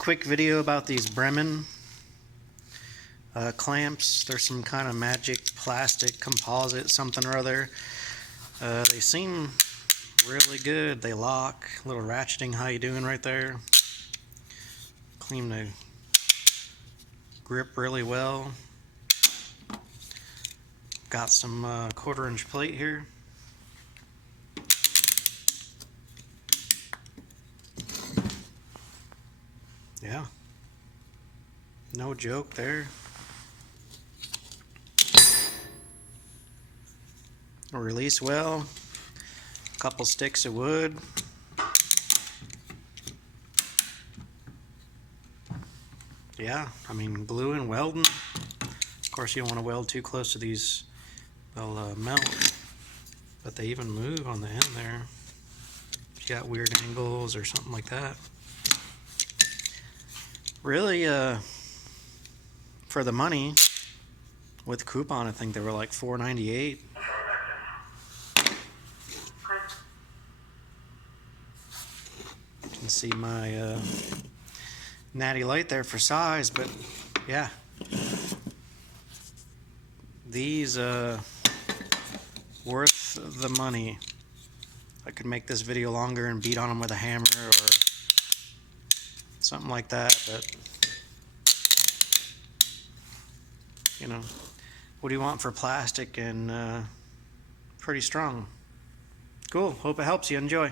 quick video about these Bremen clamps. They're some kind of magic plastic composite something or other. They seem really good. They lock. Little ratcheting, how you doing right there. Clean the grip really well. Got some 1/4-inch plate here. Yeah, no joke there. Release well. A couple sticks of wood. Yeah, I mean, glue and welding. Of course, you don't want to weld too close to these. They'll melt. But they even move on the end there. If you got weird angles or something like that. Really, for the money, with coupon, I think they were like $4.98. You can see my natty light there for size, but yeah, these worth the money. I could make this video longer and beat on them with a hammer or something like that, but you know, what do you want for plastic and pretty strong. Cool, hope it helps you. Enjoy.